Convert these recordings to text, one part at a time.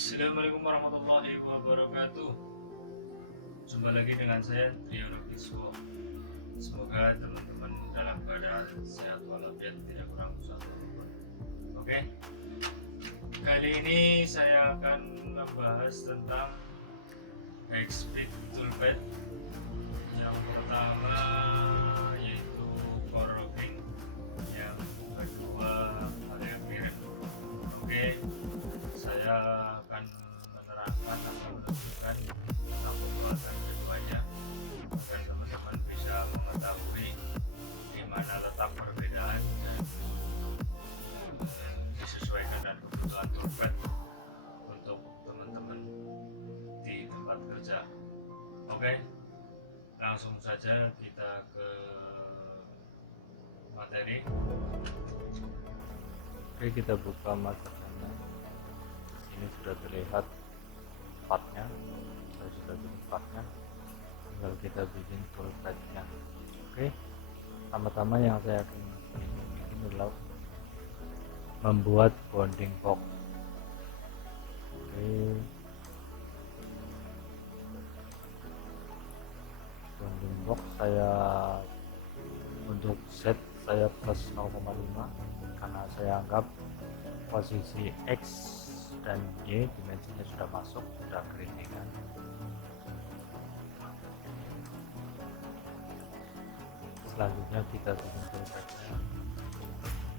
Assalamualaikum warahmatullahi wabarakatuh. Jumpa lagi dengan saya Triyono Kiswo. Semoga teman-teman dalam keadaan sehat walafiat, tidak kurang satu apapun. Oke, kali ini saya akan membahas tentang XSpeed Toolpad. Yang pertama yaitu core routing, yang kedua area clearance. Oke, saya akan menerangkan atau menunjukkan tentang pembahasan keduanya agar teman-teman bisa mengetahui di mana letak perbedaan dan disesuaikan dengan kebutuhan toolpad untuk teman-teman di tempat kerja. Oke, langsung saja kita ke materi. Oke, kita buka materinya. Ini sudah terlihat partnya, sudah bikin partnya, tinggal kita bikin toolpadnya. Oke, pertama-tama yang saya akan bikin adalah membuat bounding box. Oke, bounding box saya untuk set saya plus 0,5 karena saya anggap posisi X dan Y dimensinya sudah masuk, sudah keringan. Selanjutnya kita bikin toolpadnya,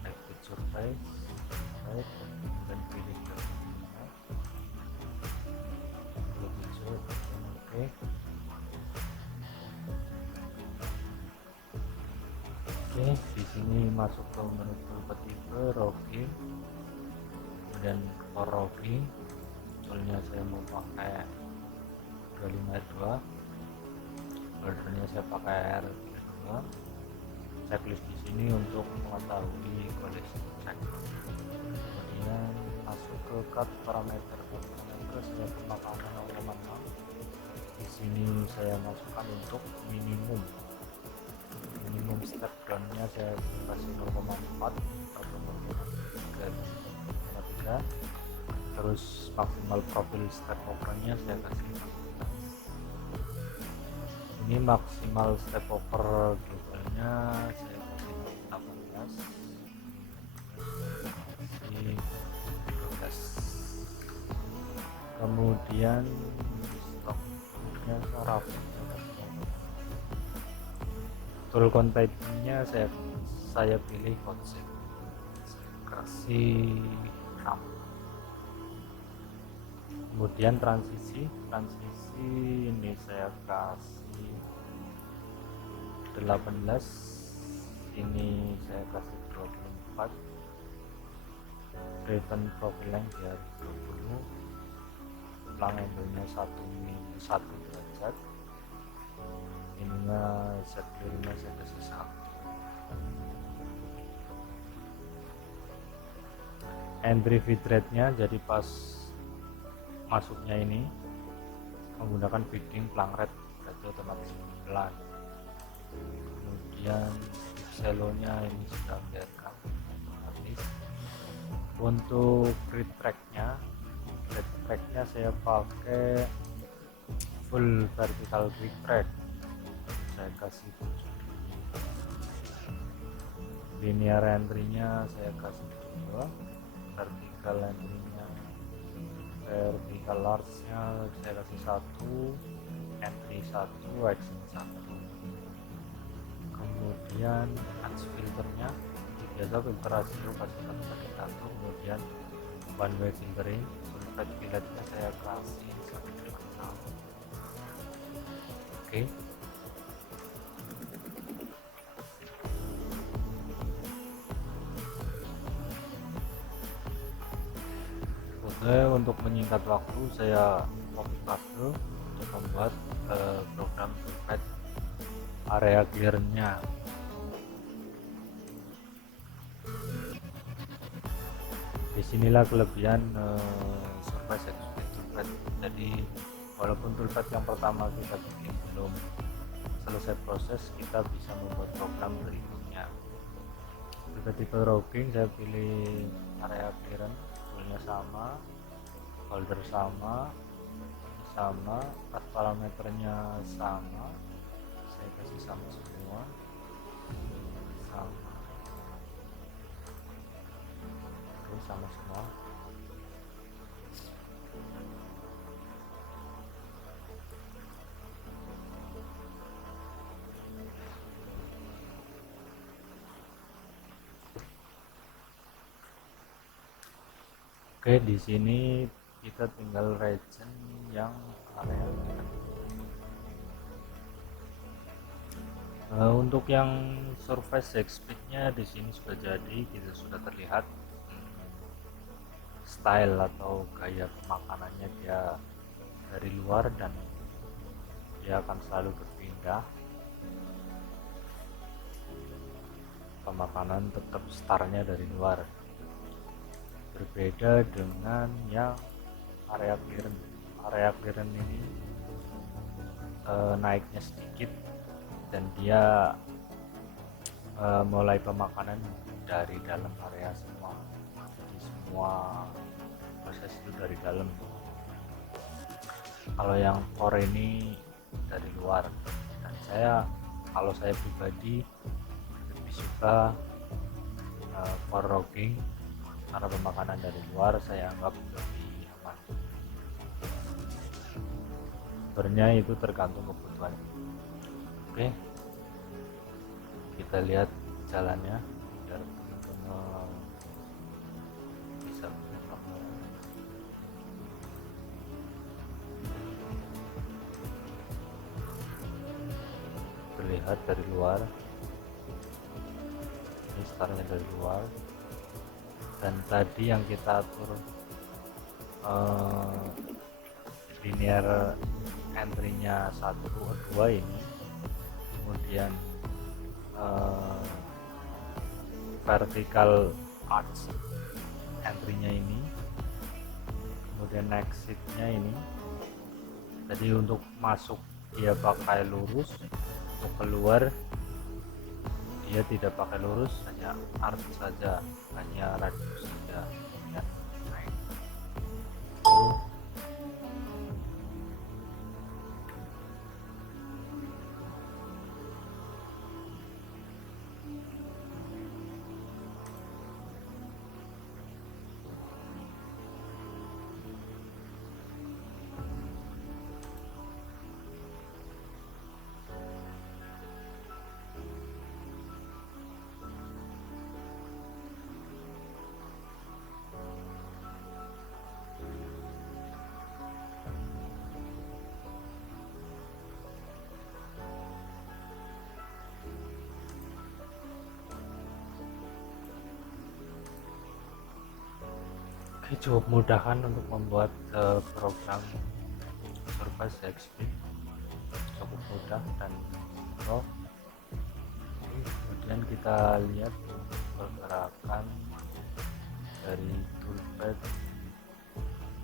exit surface, dan pilih ke oke. Oke, di sini masuk ke menu toolpad tipe routing, kemudian core routing, toolnya saya mau pakai 252, foldernya saya pakai R32. Checklist di sini untuk mengetahui kondisi check. Kemudian masuk ke cut parameter saya memakai 0,6. Di sini saya masukkan untuk minimum step down-nya saya kasih 0,4 atau 0,3. Terus maksimal profil step over-nya saya kasih 4. Ini maksimal step over globalnya saya kasih 18, kasih 12. Kemudian stoknya saraf, tool containnya saya pilih konsep, kasih 6. Kemudian transisi ini saya kasih 18, ini saya kasih 24. Driven profile length ya 20, lang angle-nya 1 derajat, ininya set clear-nya saya kasih 1. Entry feed rate-nya jadi pas masuknya ini menggunakan feeding plang rate, berarti otomatis pelan. Kemudian shallow-nya ini sudah biarkan otomatis. Untuk grid track-nya saya pakai full vertical grid track, saya kasih 7. Linear entry-nya saya kasih 2, vertical entry-nya, vertical large-nya saya kasih 1, entry 1, exit 1. Kemudian edge filternya biasa filter rasio kasih 1/1. Kemudian one way filtering, toolpad filletnya saya kasih 1/6. Oke. Untuk menyingkat waktu saya copy paste untuk membuat program toolpad area clear-nya. Disinilah kelebihan surface extrude toolpad. Jadi walaupun toolpad yang pertama kita bikin belum selesai proses, kita bisa membuat program berikutnya. Tipe routing saya pilih area clearance, toolnya sama, folder sama, path parameternya sama, saya kasih sama semua, sama, oke, sama semua. Oke, di sini kita tinggal region yang area. Untuk yang surface speed-nya di sini sudah jadi, kita sudah terlihat style atau gaya pemakanannya dia dari luar dan dia akan selalu berpindah. Pemakanan tetap startnya dari luar. Berbeda dengan yang area clearance ini naiknya sedikit dan dia mulai pemakanan dari dalam area semua, jadi semua proses itu dari dalam. Kalau yang core ini dari luar, dan kalau saya pribadi lebih suka core routing karena pemakanan dari luar saya anggap lebih aman. Sebenarnya itu tergantung kebutuhan. Oke, kita lihat jalannya biar teman-teman bisa terlihat dari luar. Ini startnya dari luar, dan tadi yang kita atur linear entry-nya 1 2 ini, kemudian vertical arch entry-nya ini, kemudian exit-nya ini. Jadi untuk masuk dia pakai lurus, untuk keluar dia tidak pakai lurus, hanya arc saja, hanya radius saja. Ya, naik. Cukup mudah kan untuk membuat program Surface XP, cukup mudah dan pro. Kemudian kita lihat pergerakan dari toolpad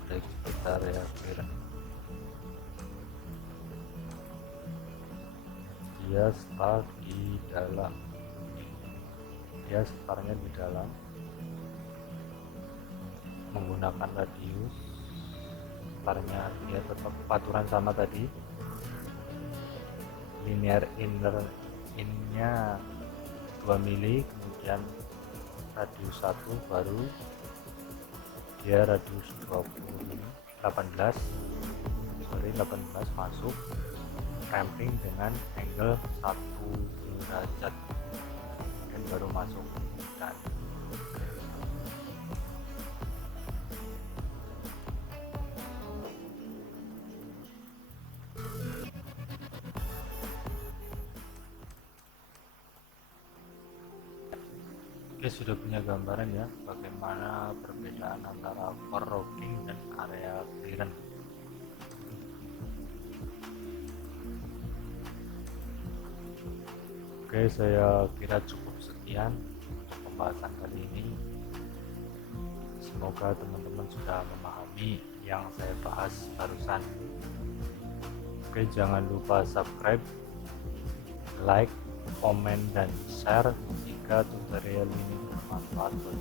dari sekitar area clearance. Dia start di dalam, dia startnya di dalam menggunakan radius. Startnya dia tetap aturan sama tadi, linear innya 2 mili, kemudian radius 1 baru dia radius 18 masuk ramping dengan angle 1 derajat dan baru masuk. Dan oke, sudah punya gambaran ya bagaimana perbedaan antara core routing dan area clearance. Oke, saya kira cukup sekian untuk pembahasan kali ini. Semoga teman-teman sudah memahami yang saya bahas barusan. Oke, jangan lupa subscribe, like, komen, dan share jika tutorial ini bermanfaat buat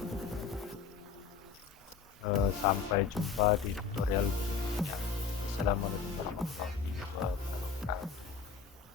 Sampai jumpa di tutorial berikutnya. Assalamualaikum warahmatullahi wabarakatuh.